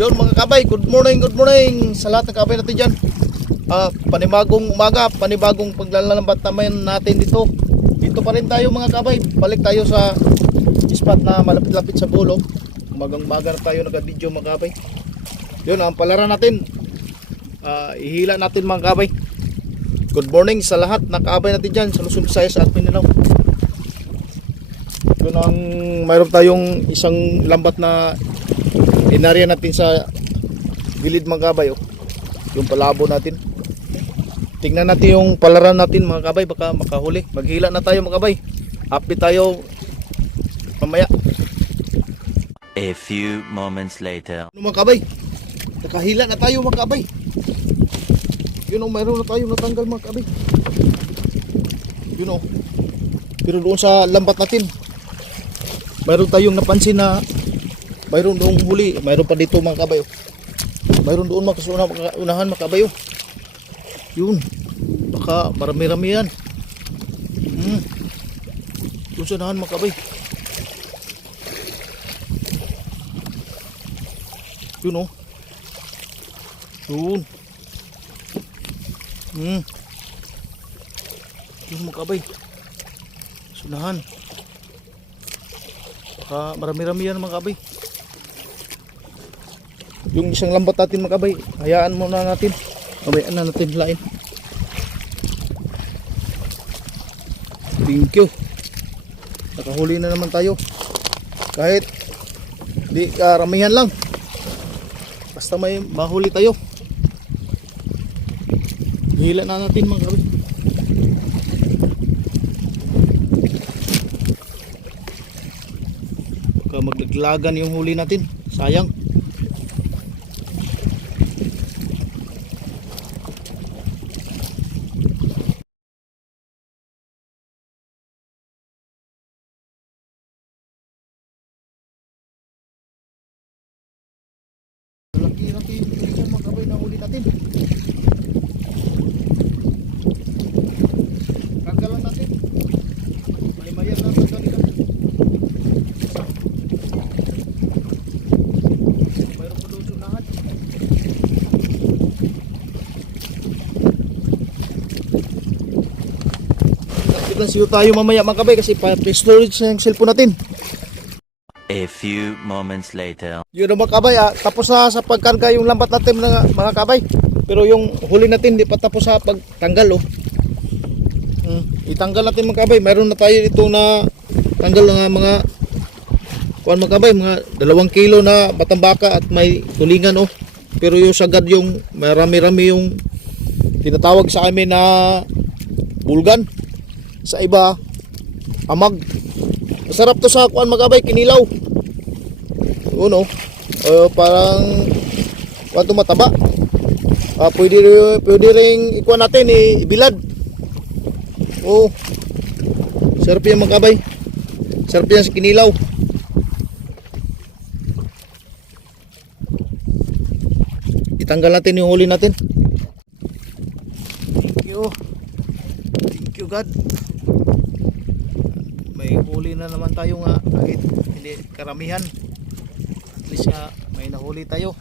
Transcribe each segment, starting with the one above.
Yun mga kabay, good morning, good morning sa lahat ng kabay natin dyan. Ah, panibagong umaga, panibagong paglalambat naman natin dito. Dito pa rin tayo mga kabay. Balik tayo sa spot na malapit-lapit sa bulog. Umagang umaga tayo nag-video mga kabay. Yun, ang palaran natin. Ah, ihila natin mga kabay. Good morning sa lahat ng kabay natin dyan sa Luzon, Visayas at Mindanao. Yun ang mayroon tayong isang lambat na inarya natin sa gilid mga kabay. Oh. Yung palabo natin. Tingnan natin yung palaran natin mga kabay. Baka makahuli. Maghila na tayo mga kabay. Update tayo mamaya. A few moments later. Ano mga kabay? Nakahila na tayo mga kabay. Yun oh, mayroon na tayo natanggal mga kabay. Yun oh. Pero doon sa lambat natin, mayroon tayong napansin na mayroon doong huli. Mayroon pa dito mga kabay. oh. Mayroon doon mga kasuna, mga unahan mga kabay. oh. Yun. Baka marami-rami yan. Hmm. Doon sa mga kabay. Yun oh. Yun. Hmm. Yun mga kabay. Sunahan. Baka marami-rami yan mga kabay. Yung isang lambat natin mga kabay, hayaan muna natin. Kabayaan na natin lain. Thank you. Nakahuli na naman tayo. Kahit di karamihan lang. Basta may mahuli tayo. Hila na natin mga kabay. Baka maglaglagan yung huli natin. Sayang. Laki-laki yung huli niya, mga kabay na huli natin. Kagalan natin. May mayan na sa kanila. Mayroon po doon sunahan. Lang siyo tayo mamaya mga kabay kasi pa-storage na yung cellphone natin. A few moments later. Yun mga kabay ah. Tapos na sa pagkarga yung lambat natin mga, mga kabay. Pero yung huli natin hindi pa tapos sa pagtanggal oh. Hmm. Itanggal natin mga kabay. Meron na tayo dito na tanggal ng mga kuan mga kabay, mga dalawang kilo na batambaka at may tulingan oh. Pero yung sagad yung marami-rami yung tinatawag sa amin na bulgan. Sa iba amag. Masarap to sa kuan mga kabay, kinilaw. Uno, uh, parang kwanto mataba. Ah, pwede rin- pwede ring ikuha natin eh, ibilad. Oh. Sarap yan mga kabay. Sarap yan sa kinilaw. Itanggal natin yung huli natin. Thank you. Thank you God. May huli na naman tayo nga kahit hindi karamihan. At least nga may nahuli tayo.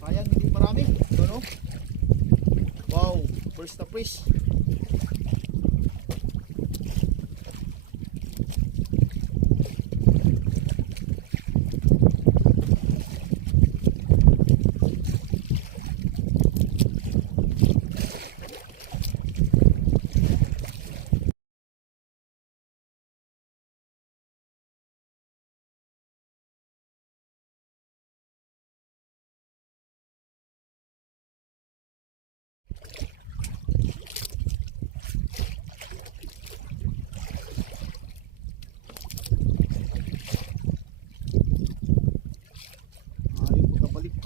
Sayang hindi marami. Ito no wow first na first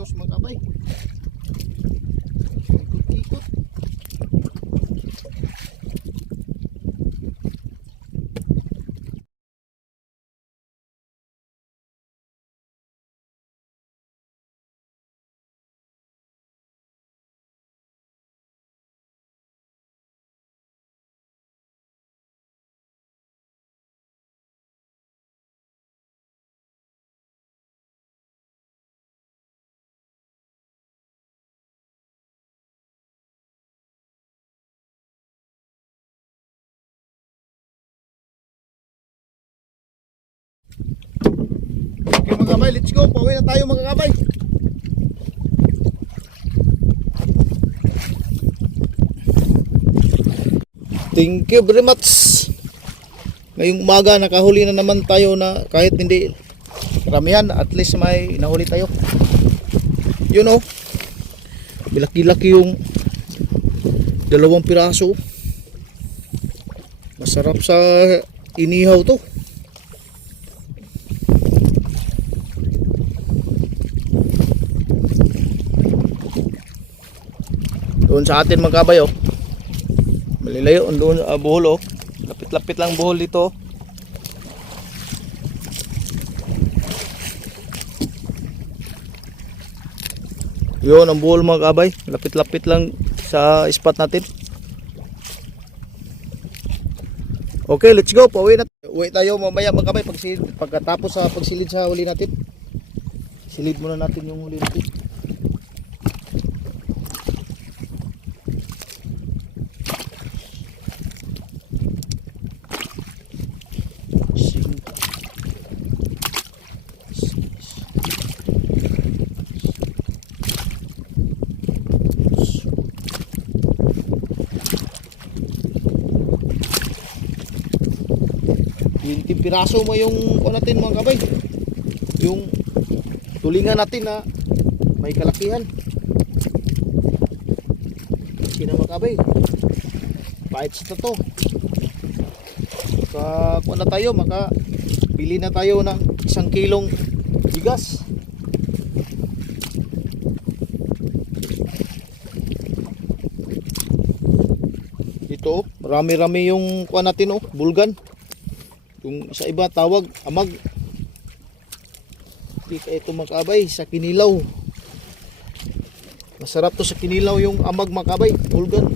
gastos mga kabay ikot-ikot let's go. Pauwi na tayo mga kabay. Thank you very much. Ngayong umaga nakahuli na naman tayo na kahit hindi karamihan at least may nahuli tayo. Yun oh. Bilaki-laki yung dalawang piraso. Masarap sa inihaw to. Doon sa atin mga kabay oh. Malilayo doon sa buhol oh. Lapit-lapit lang buhol dito. Yun ang buhol mga kabay. Lapit-lapit lang sa spot natin. Okay, let's go. Pauwi na. Uwi tayo mamaya mga kabay pag pagkatapos sa pagsilid sa huli natin. Silid muna natin yung huli natin. Piraso mo yung ano natin mga kabay. Yung tulingan natin na may kalakihan. Sino mga kabay? Bites na to. Maka kuha na tayo, maka bili na tayo ng isang kilong bigas. Ito, marami-rami yung kuha natin oh, bulgan. Kung sa iba tawag amag. Hindi ka ito makabay sa kinilaw. Masarap to sa kinilaw yung amag makabay, bulgan.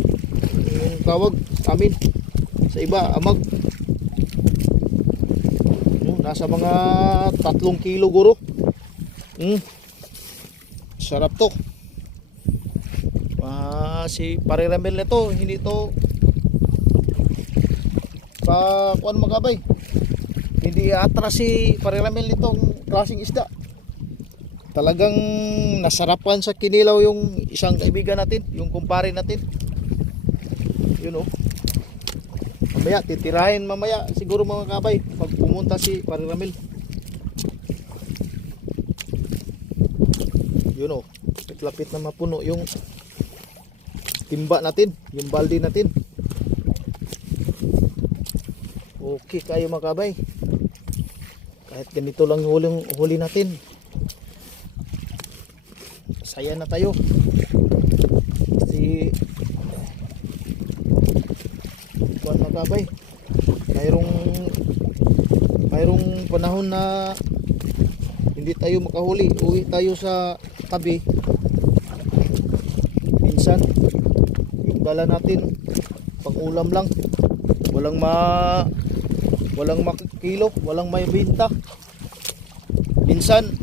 Yung tawag amin. Sa iba amag. Nasa mga tatlong kilo guro. Mm. Sarap to. Ah, si Pariramel na to, hindi to pa kuan magabay hindi atras si Pariramel nitong klaseng isda. Talagang nasarapan sa kinilaw yung isang kaibigan natin yung kumpare natin. Yun oh. Mamaya titirahin mamaya siguro mga kabay pag pumunta si Pariramel yun oh. Lapit na mapuno yung timba natin yung balde natin. Okay kayo mga kabay. Kahit ganito lang huling huli natin. Saya na tayo. Kasi kuan mga kabay. Mayroong mayroong panahon na hindi tayo makahuli. Uwi tayo sa tabi. Minsan yung dala natin pang ulam lang. Walang ma walang makikilo, walang may benta. Minsan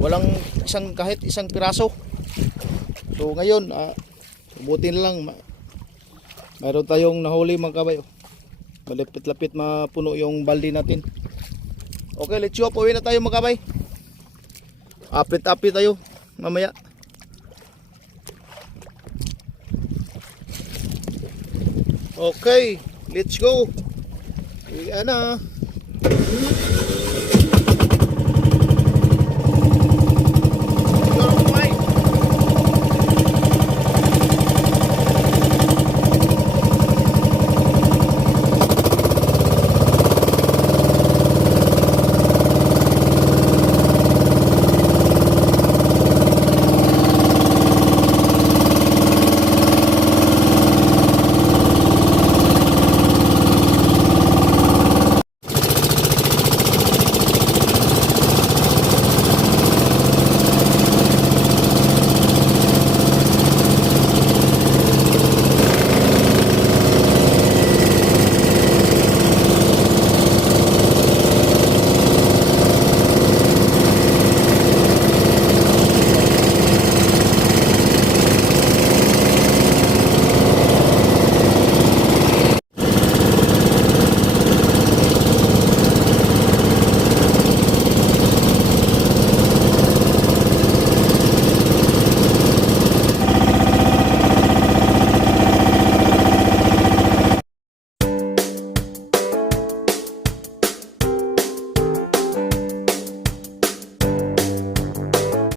walang isang kahit isang piraso. So ngayon, ah, buti na lang ma- mayroon tayong nahuli mga kabayo. Malapit-lapit mapuno yung baldi natin. Okay, let's go. Pauwi na tayo mga kabay. Apit-apit tayo mamaya. Okay, let's go ano?